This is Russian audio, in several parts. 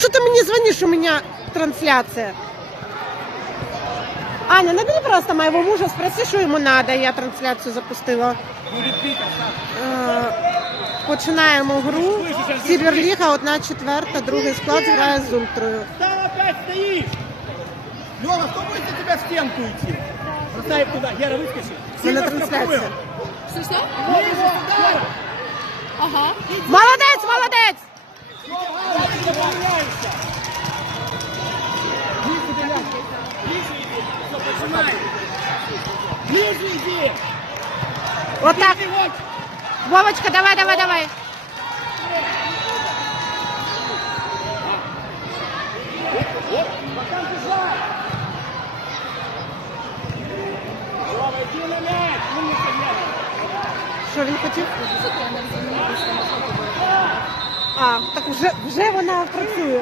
Что ты мне звонишь, у меня трансляция? Аня, набери просто моего мужа, спроси, що йому надо. Я трансляцію запустила. Е, Починаємо гру. Сільверліга, одна четверта, другий склад грає з ультрою. Там опять стоишь! Лёва, кто будет за тебя в стенку идти? Бросай туда. Гера, выскочи. Це на Сильно трансляції. штрафуем. Що що? Ближе сюда. Ага. Молодець, молодець! Ближе иди. Вот. Вовочка, давай, давай, давай. Богдан, бежать. Лёва, А, так вже, вже вона працює.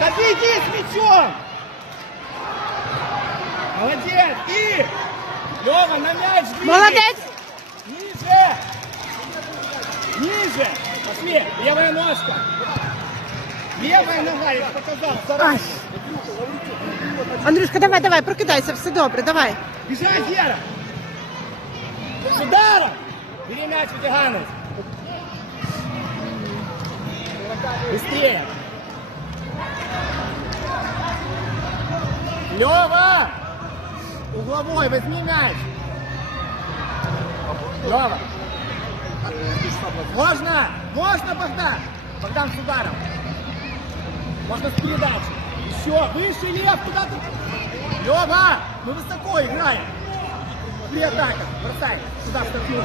Да ты иди с мячом. Молодец. И. Лёва, на мяч двигай. Молодець! Ниже. Ниже. Пошли. Левая ножка. Левая нога, я показал. Андрюшка, давай, давай, прокидайся, все добре, давай. Бежать, Гера. Бери мяч, Витиганов. Быстрее. Лева! Угловой, возьми мяч. Лева. Можно? Можно, Богдан? Богдан с ударом. Можно с передачи. Еще, выше, Лев, куда ты? Лева, мы высоко играем. При атаках, бросай, сюда штрафную.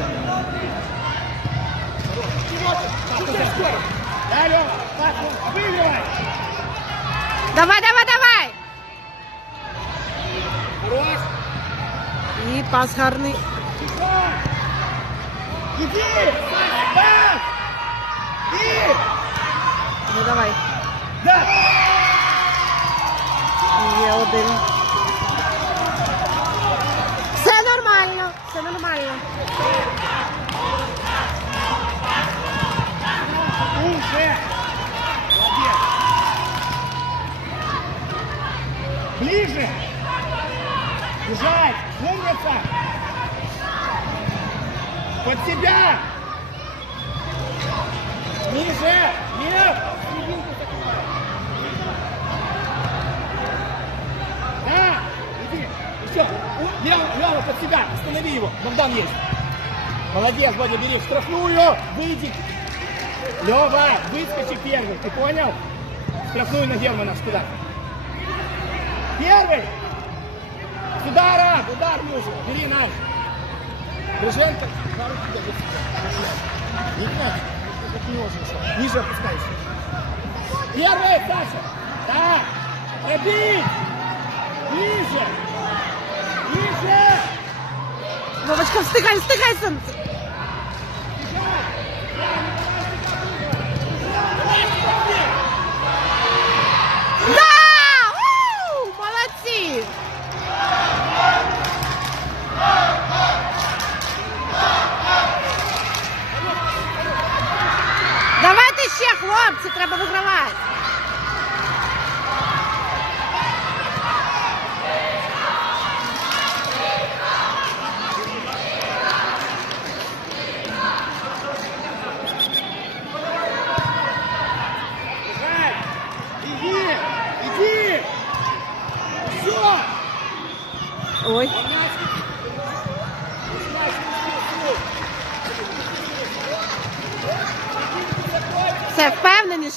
Да, Лева, так, ну, обыгрывай. Давай, давай, давай! Хорош. І пас гарний. Иди! Да! И! Ну давай. Да! Є один. Нормально, все нормально. Уже! Молодец! Ближе! Бежать! Умница! Под себя! Ниже! Лев! Да! Иди! Еще! Лев, Лева, под себя! Останови его! Богдан есть! Молодец, Бодя, бери в штрафную! Выйди! Лева, выскочи первый, ты понял? Штрафную на Германа туда. Первый! С удара! Удар нужен! Бери наш! Себя. Не можешь. Ниже опускайся. Первый, Саша! Да! Пробить! Ниже! Вовочка, встигай, встигай, сонце. Да! У! Молодці! Давайте ще, хлопці, треба вигравати.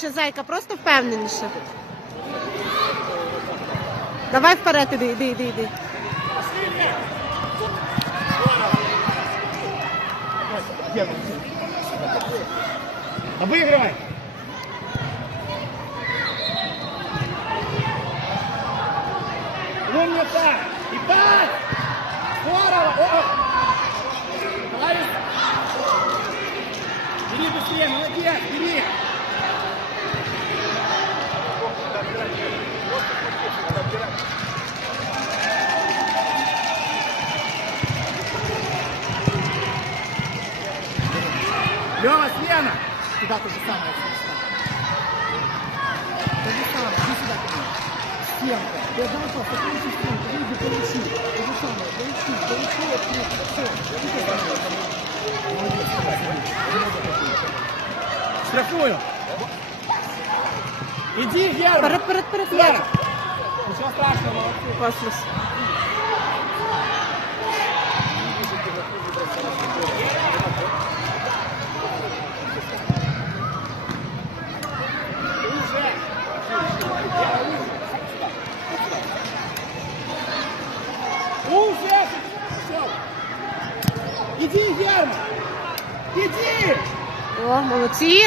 Впевненіше, зайка, просто впевненіше. Давай вперед, іди, іди, іди, іди. Обыгрывай! Туда то же самое. То же самое. Иди сюда ко мне. Стенка. Ты отдал пас, получи стенку. Выйди, получи. То же самое. Получи. Получи. Все. Молодец. Штрафную. Иди, Герман. Перед, перед, перед Вера. м'яч. Ничего страшного, молодцы. Космос. О, молодці.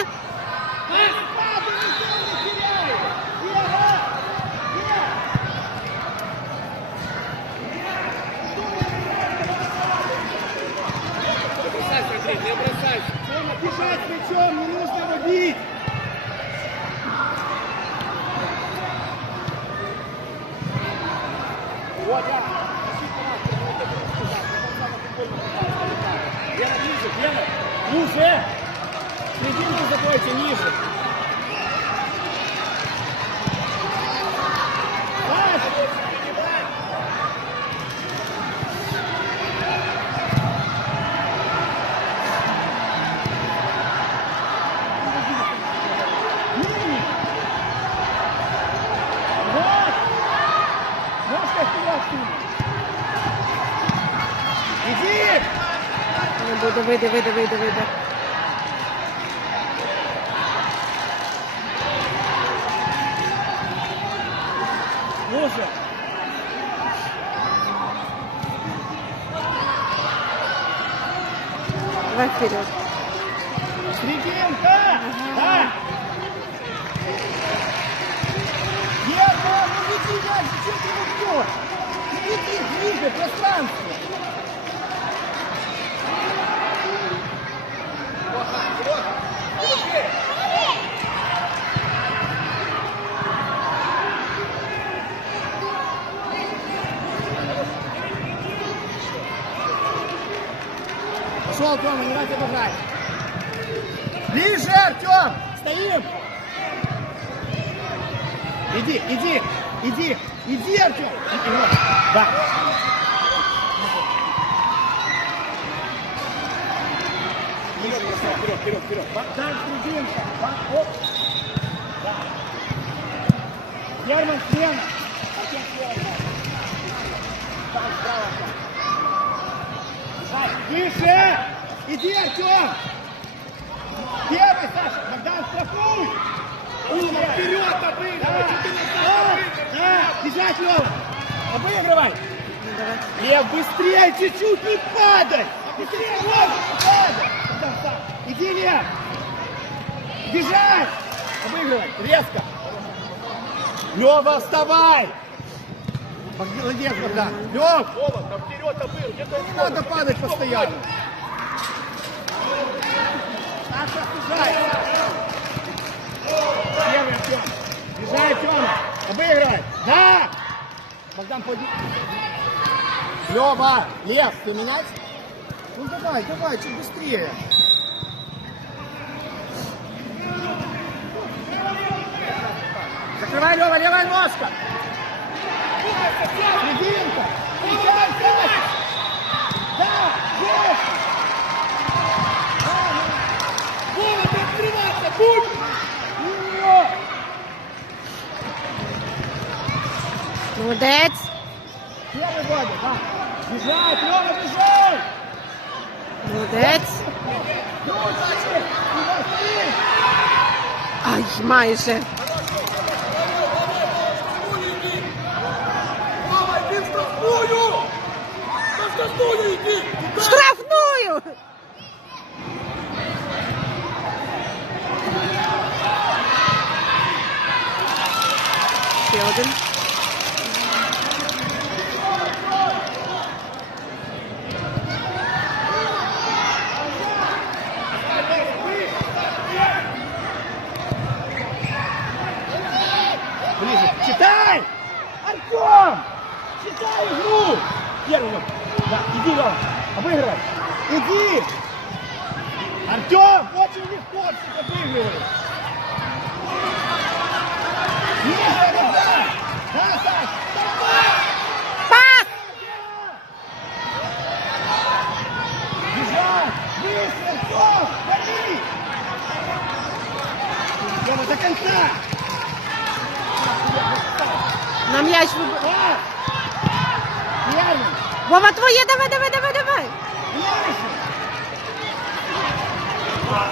Не буде, вийде, вийде, вийде, вийде. Ну же! Давай вперед. Серединка! Да! Герман, ну иди, да, зачем ты бьешь? Иди, ближе, пространство! Пошел, Тёма, не дайте обыграть. Ближе, Артем! Стоим! Иди, иди, иди, иди, Артем! Да. Вперед, вперед, вперед, вперед. Богдан, серединка. Ба- Оп. Да. Герман, смена. Артем, слева. Так, справа, Артем. Саш, Тише! Иди, Артем! Первый, Саша! Богдан, штрафуй! Умно! Вперед, обыгрывай! Да, да, бежать, Лёва! Обыгрывай! Лев, быстрее, чуть-чуть, не падай! Быстрее, Лёва, не падай! Иди, Лев! Бежать! Обыгрывай, резко! Лёва, вставай! Молодец, Богдан! Лёв! Вова, там вперед обыл! Не надо падать постоянно! Саша, бежай! Первый, Артем! Бежай, Тёма! Обыгрывай! Да! Богдан, поди! Лёва! Лев, ты менять? Ну давай, давай, чуть быстрее! Закрывай, Лёва, левая ножка! Серединка! Встречай, Саша! Да! Есть! Вова, ты открываться! Будь! Умно! Молодець. Первый Вадя, да! Бежать, Лёва, бежай! Молодець. Ай, майже. Вова, иди в штрафную! На штрафную иди! Штрафную! Ще один. Ближе. Читай! Артем! Читай игру! Первый вот. Да, иди, Лёва. Обыгрывай. Иди! Артем, вот очень легко все подыгрывают. Ниже, да! Да, Саш! Пас! Бежать! Быстро! Стоп! Гони! Тёма, до конца! На м'яч виб-! Вова, твоє, давай, давай, давай, давай.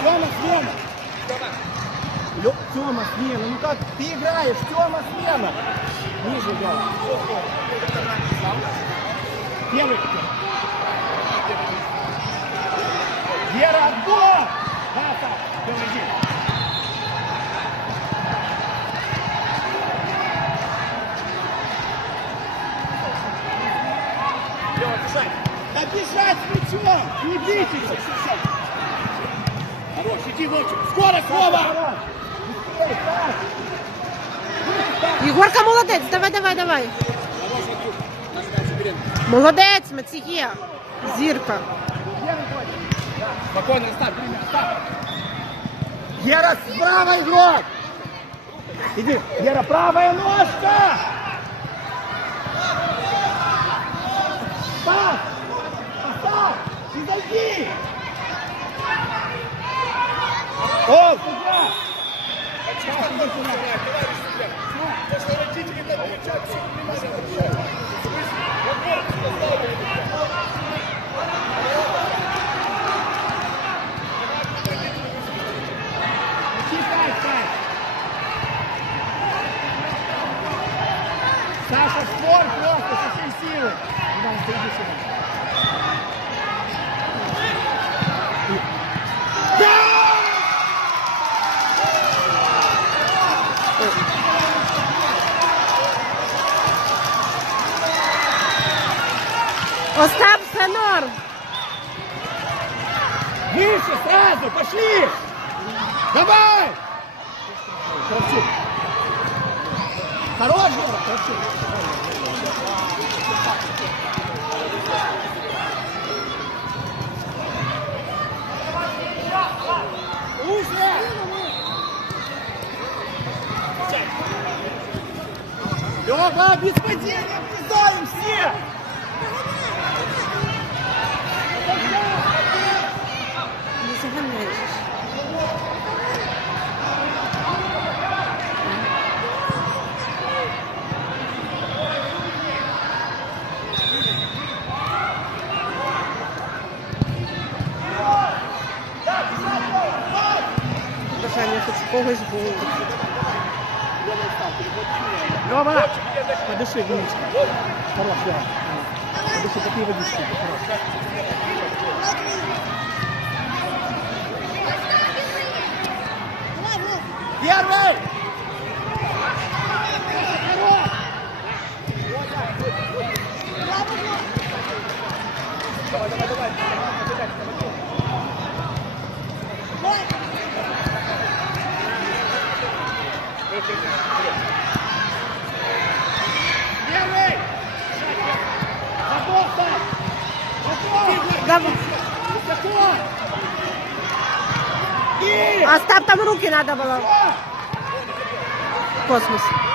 Тёма, смена! Тёма, смена! Ну как ты играешь? Тёма, смена! Ниже играй. Первый. Вера, отбор! Да, Саш, Да бежать с мячом! Не бейтесь! Хорош, иди, Вовчик! Скоро, Вова! Єгорка молодець, давай, давай, давай. Молодець, Мація. Зірка. Спокойно, ставь, время, ставь. Гера, справа игрок! Иди, Гера, правая ножка! Пас! Поставь! И зайди! О, сюда! Пас, иди сюда. Читай, Саш! Саша, спор просто со всей силы! Иван, ты иди сюда. Да! Остап, норм. Выше сразу, пошли! Давай! Кравчук. Хорош, Гера. Уже! Лёва, без падения влезаем все! Не заганяєш. Бажання хоч когось було. Лёва, подыши, Винечка. Хорош, Лёва. Подыши, попей водички. Хорош. Первый! Первый! Готов, Саш! Готов! Давай. Готов! И! Остап, там руки надо было. Готов!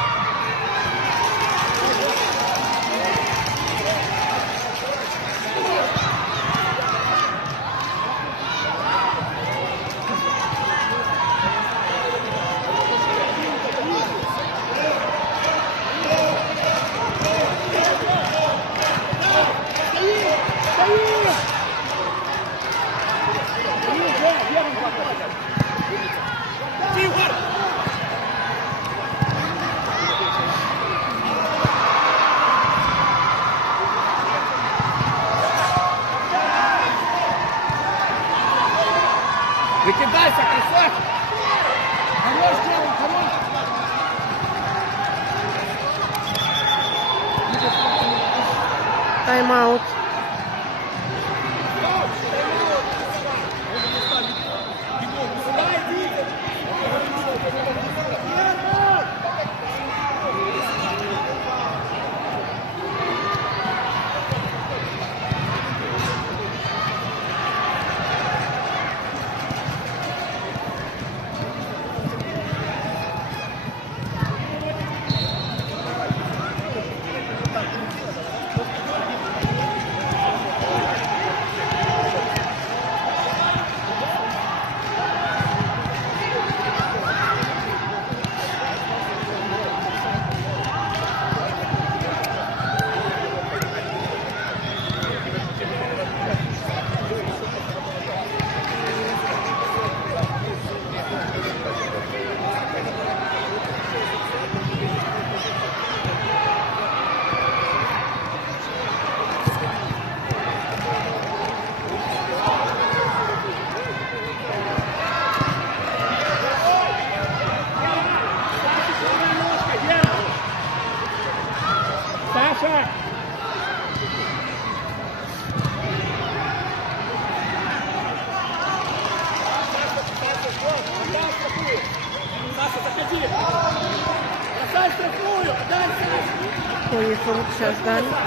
done.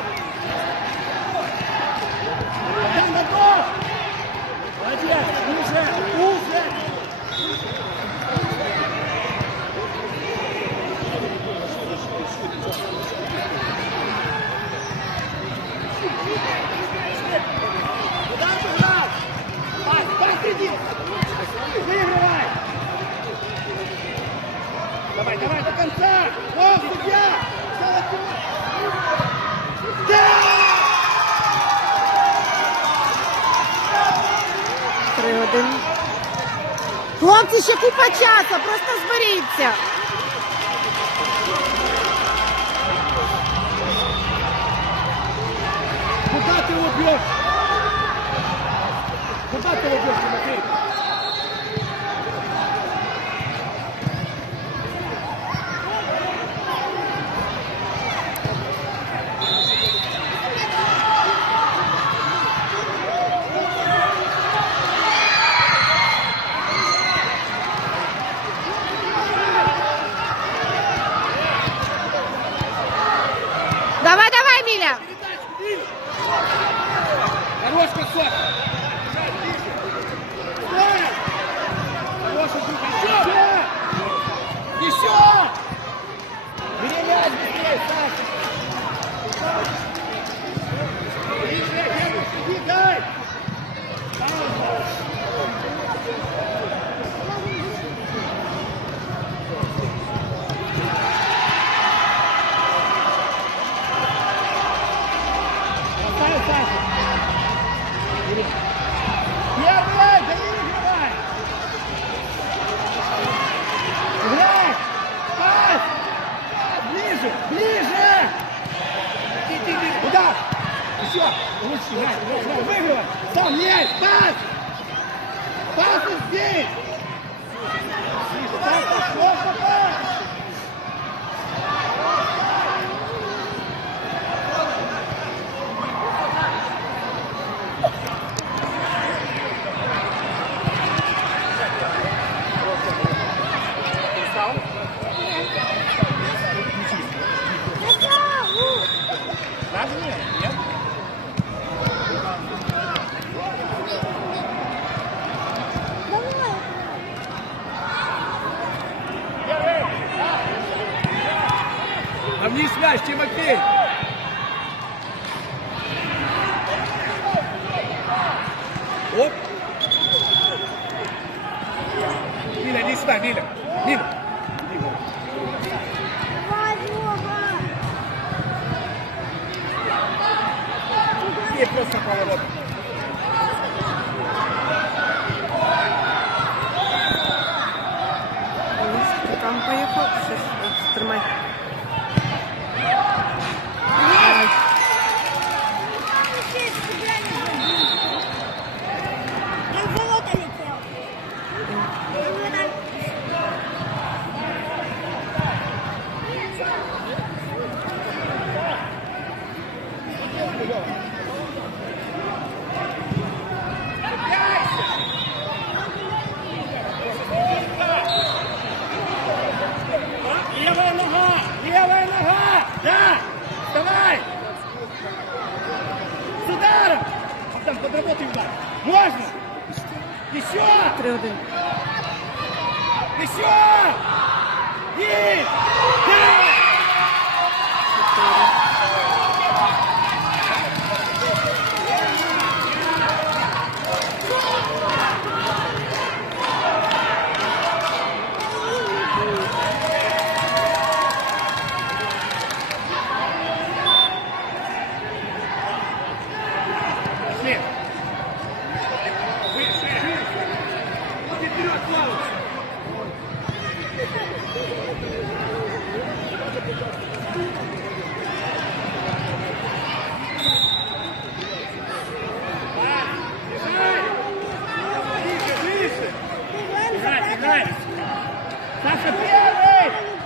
Yeah. Еще! И!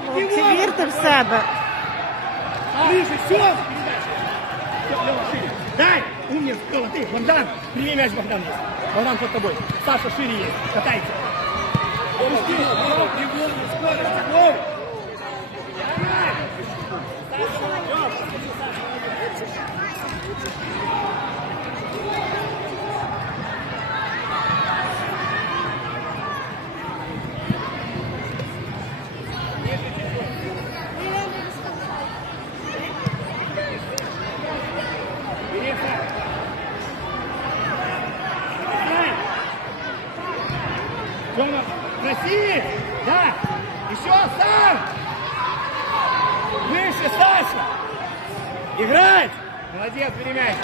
Хлопці, вірте в себе. Дай! Умник, ты, Богдан, прими мяч, Богдан. Богдан под тобой. Саша шире есть, катайте. Пусти, гол, гол, скорость, гол. Тёма, проси! Да! Еще сам! Выше, Саша! Играть! Молодец, бери мяч!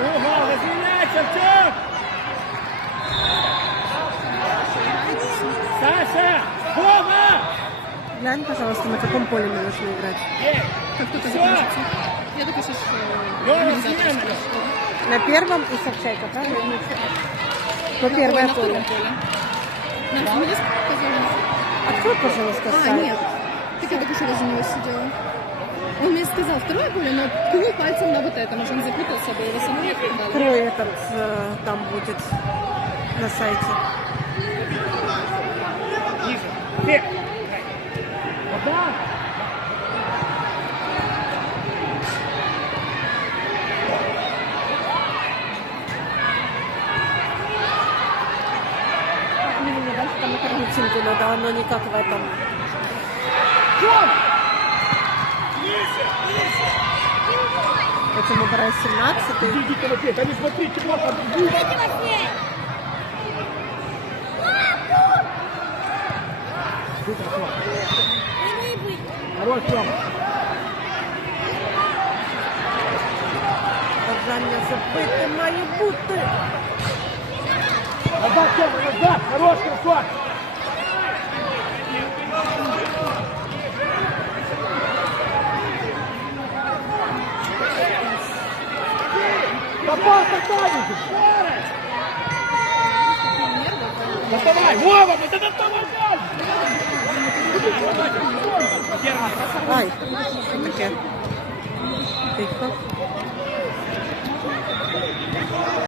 Угол, возьми мяч, Артем! Саша! Вова! Глянь, пожалуйста, на каком поле мы должны играть. Как Всё! закончится. Я только сейчас спрашивала. На первом и Собчайка, правильно? На первое поле. сказали. Открой, пожалуйста, А, сайт. нет. Так я только что возле него сидела. Он мне сказал второе поле, но ткнул пальцем на вот этом. Уже он запутался, бы его самого дали. Открой этот, э, там будет на сайте. Ниже! Ты! Там карантинку надо, оно никак в этом. Этим убирай 17 Иди, Тимофей, да не смотри, Хорош, Тёма. Бажання забити має бути. Назад, Тёма, назад! Хорош, красавчик! Попал, попал! Доставай, Вова, ну ты доставай мяч! Ай, таке? Тихо.